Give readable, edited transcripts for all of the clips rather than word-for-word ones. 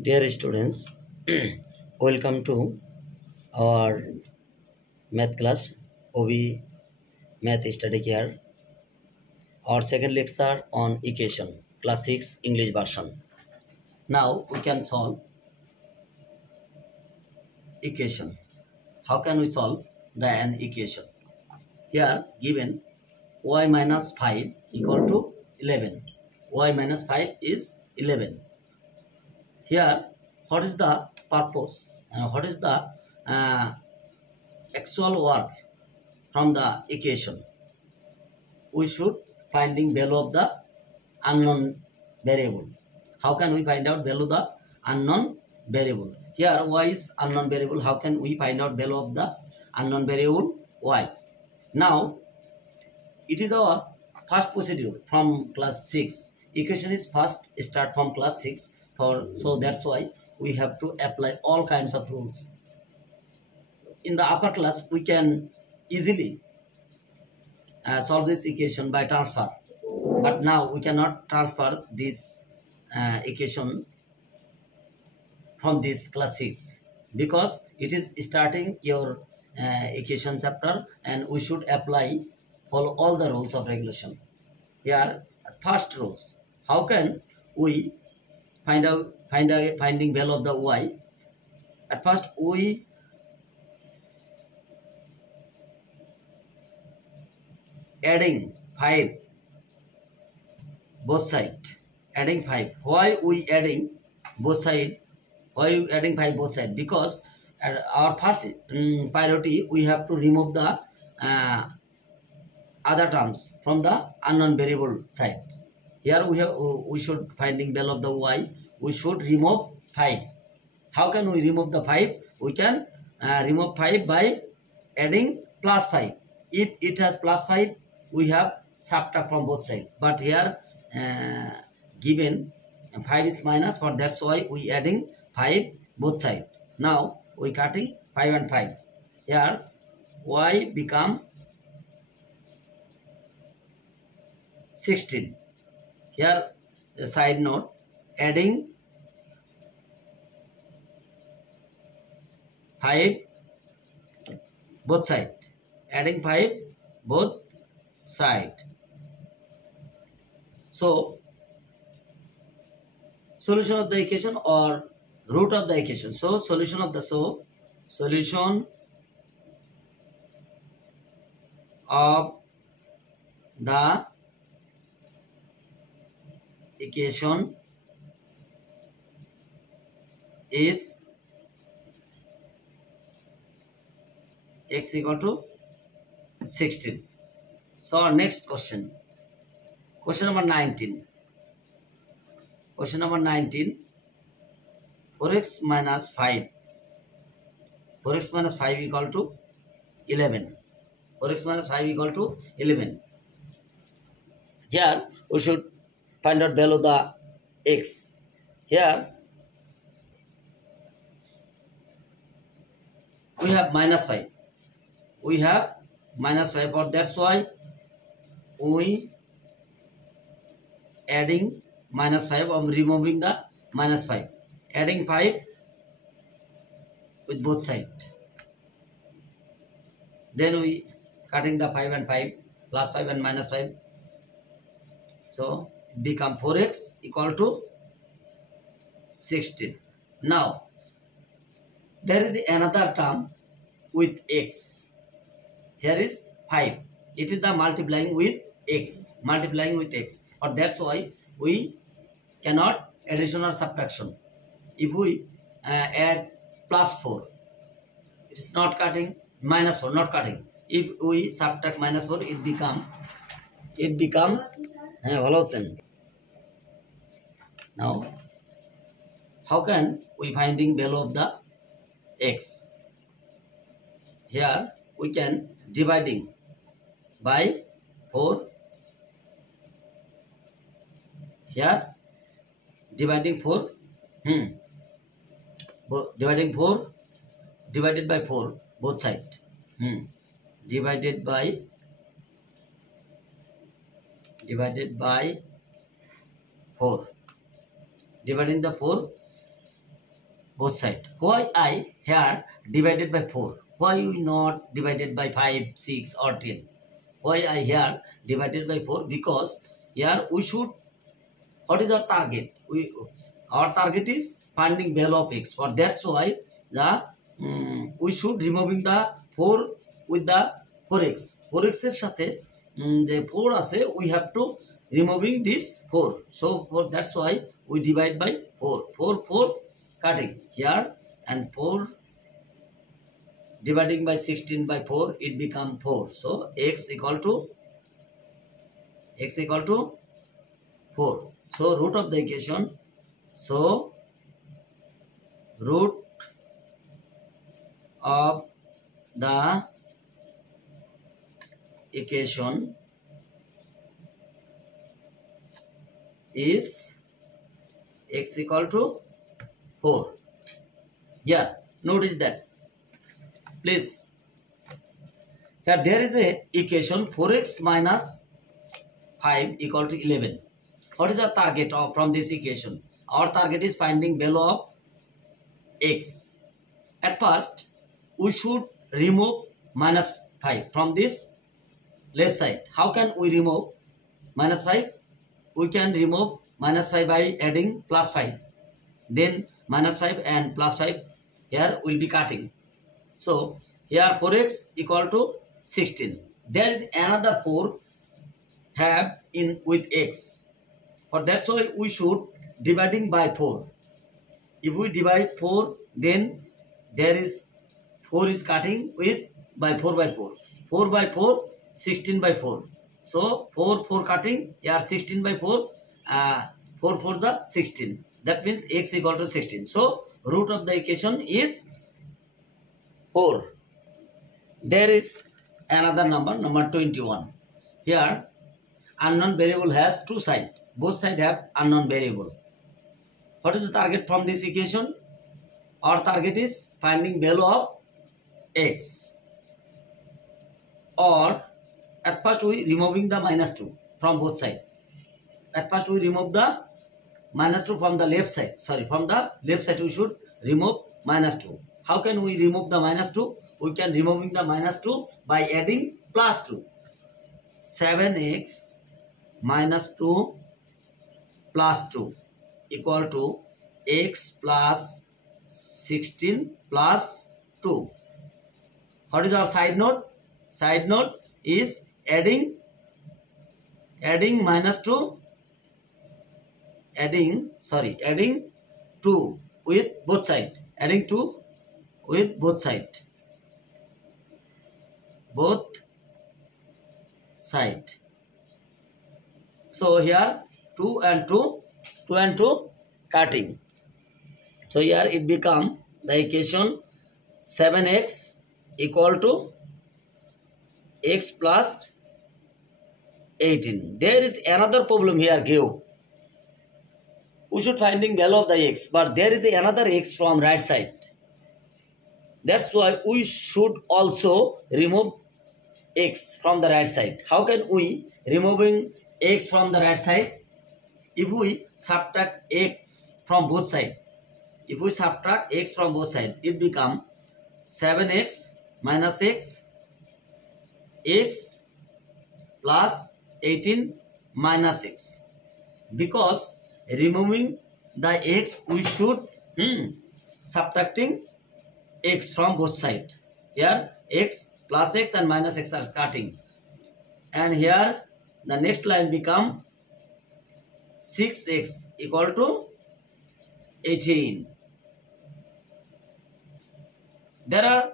Dear students, welcome to our math class, OB Math Study Care, our second lecture on equation, class 6 English version. Now we can solve equation. How can we solve an equation? Here given y minus 5 equal to 11. Y minus 5 is 11. Here, what is the purpose? What is the actual work from the equation? We should finding value of the unknown variable. How can we find out value of the unknown variable? Here y is unknown variable. How can we find out value of the unknown variable y? Now it is our first procedure from class 6. Equation is first start from class 6 so that's why we have to apply all kinds of rules. In the upper class we can easily solve this equation by transfer, but now we cannot transfer this equation from this class 6 because it is starting your equation chapter and we should follow all the rules of regulation. Here first rules, how can we finding value of the y? At first we adding 5 both side, adding 5. Why we adding both side? Why we adding 5 both side? Because at our first priority we have to remove the other terms from the unknown variable side. Here we should finding value of the y. We should remove 5. How can we remove the 5? We can remove 5 by adding plus 5. If it has plus 5, we have subtract from both sides. But here given 5 is minus, for that's why we adding 5 both sides. Now we cutting 5 and 5. Here y become 16. Here a side note, adding 5 both side, adding 5 both side. So solution of the equation or root of the equation. So solution of the equation is x equal to 16. So our next question, question number 19. Question number 19, 4x minus 5. 4x minus 5 equal to 11. 4x minus 5 equal to 11. Here we should find out value of the x. Here we have minus 5. We have minus 5, or that's why we adding minus 5 or removing the minus 5. Adding 5 with both sides. Then we cutting the 5 and 5, plus 5 and minus 5. So become 4x equal to 16. Now there is another term with x. Here is 5. It is the multiplying with x. Or that's why we cannot addition or subtraction. If we add plus 4, it is not cutting. Minus 4 not cutting. If we subtract minus 4, it become now how can we finding value of the x? Here we can dividing by 4. Here dividing 4 dividing 4 divided by 4 both sides, divided by 4, dividing the 4 both side. Why I here divided by 4? Why we not divided by 5, 6 or 10? Why I here divided by 4? Because here we should, what is our target? Our target is finding value of x. For that's why the we should removing the 4 with the 4x. 4x এর সাথে যে 4 আছে, we have to removing this 4. So for that's why we divide by 4. 4 cutting here, and 4 dividing by 16 by 4, it become 4. So x equal to 4. So root of the equation, so root of the equation is x equal to 4. Yeah, notice that. Please, here there is a equation 4x minus 5 equal to 11. What is our target from this equation? Our target is finding value of x. At first, we should remove minus 5 from this left side. How can we remove minus 5? We can remove minus 5 by adding plus 5. Then minus 5 and plus 5 here will be cutting. So here 4x equal to 16. There is another 4 have in with x. For that's why we should dividing by 4. If we divide 4, then there is 4 is cutting with by 4 by 4. 4 by 4, 16 by 4. So 4 cutting here, 16 by 4. 4 4s are 16. That means x equal to 16. So root of the equation is 4. There is another number 21. Here unknown variable has two sides. Both sides have unknown variable. What is the target from this equation? Our target is finding value of x. Or at first we removing the minus 2 from both sides. At first we remove the minus 2 from the left side. Sorry, from the left side we should remove minus 2. How can we remove the minus 2? We can removing the minus 2 by adding plus 2. 7x minus 2 plus 2 equal to x plus 16 plus 2. What is our side note? Side note is adding minus 2, adding 2 with both side. Adding 2 with both side. So here 2 and 2 cutting. So here it become the equation 7x equal to x plus 18. There is another problem here give. We should finding value of the x, but there is another x from right side. That's why we should also remove x from the right side. How can we removing x from the right side? If we subtract x from both sides, it become 7x minus x plus 18 minus x. Because removing the x, we should subtracting x from both sides. Here x plus x and minus x are cutting, and here the next line become 6x equal to 18. There are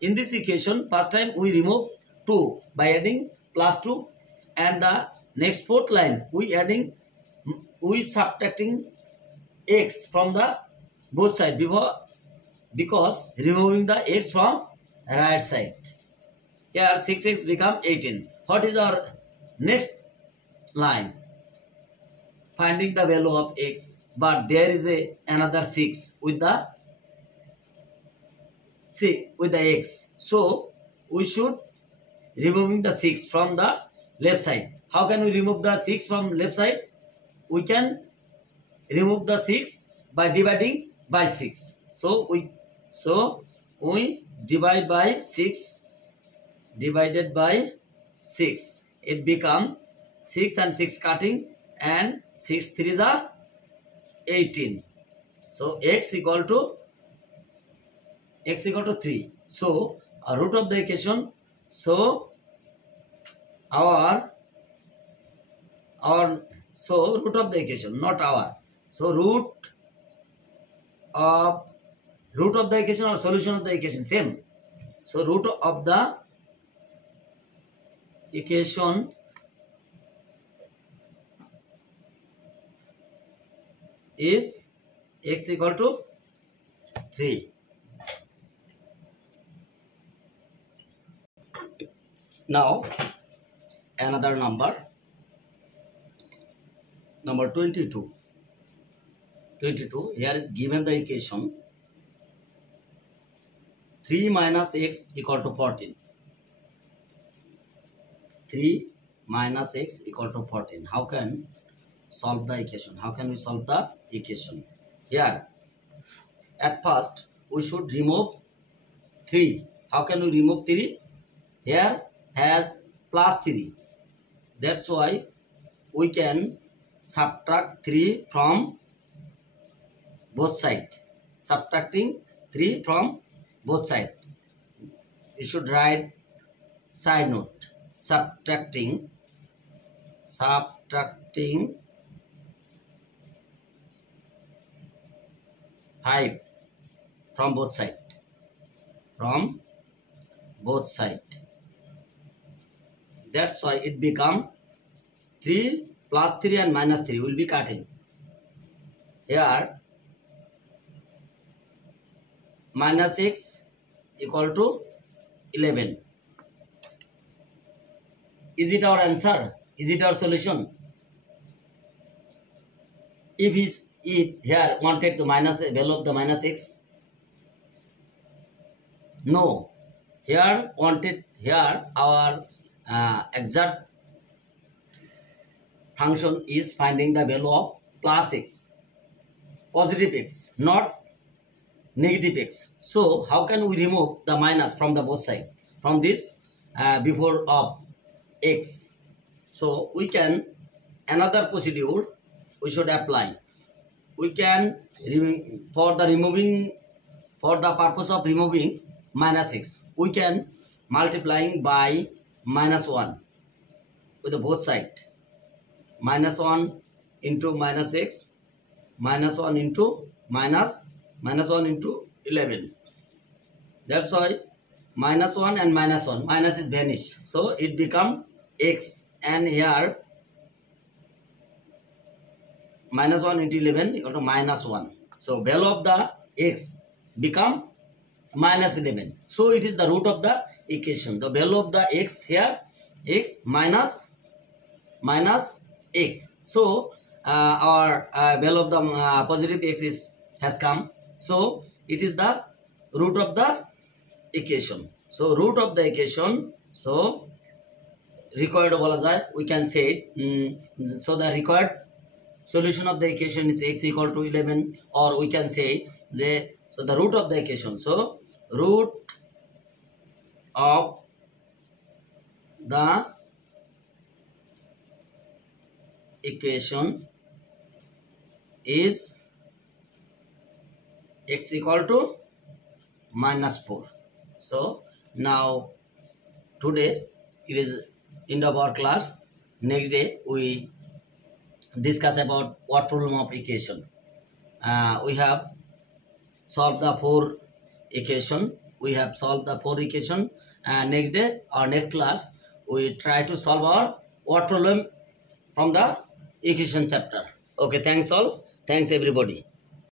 in this equation, first time we remove 2 by adding plus 2, and the next fourth line we subtracting x from the both side because removing the x from right side. Here 6x become 18. What is our next line? Finding the value of x, but there is another 6 with the x. So we should removing the 6 from the left side. How can we remove the 6 from left side? We can remove the 6 by dividing by 6. So we divide by 6, divided by 6. It become 6 and 6 cutting, and 6 3 are 18. So x equal to 3. So a root of the equation. So root of the equation, not our. So root of the equation or solution of the equation same. So root of the equation is x equal to 3. Now another number 22. Here is given the equation 3 minus x equal to 14. 3 minus x equal to 14. How can solve the equation? How can we solve the equation? Here, at first, we should remove 3. How can we remove 3? Here has plus 3. That's why we can subtract 3 from both sides. Subtracting 3 from both sides. You should write side note. Subtracting 5 from both sides. That's why it become 3 plus 3 and minus 3 will be cutting. Here minus x equal to 11. Is it our answer? Is it our solution? If here wanted to minus value of the minus x, no. Here our exact function is finding the value of plus x, positive x, not negative x. So how can we remove the minus from the both side, from this before of x? So we can, another procedure we should apply. We can, for the purpose of removing minus x, we can multiplying by minus 1 with the both side. Minus 1 into minus x, minus 1 into minus 1 into 11. That's why minus 1 and minus 1, minus is vanished. So it become x, and here minus 1 into 11 equal to minus 1. So value of the x become minus 11. So it is the root of the equation. The value of the x here, x minus x. So our value of the positive x has come. So it is the root of the equation. So root of the equation. So required bola jay, we can say it. So the required solution of the equation is x equal to 11, or we can say the root of the equation. So root of the equation is x equal to minus 4. So now today it is end of our class. Next day we discuss about what problem of equation. We have solved the 4 equation. We have solved the 4 equation. Next day or next class we try to solve our what problem from the equation chapter. Okay, thanks all. Thanks everybody.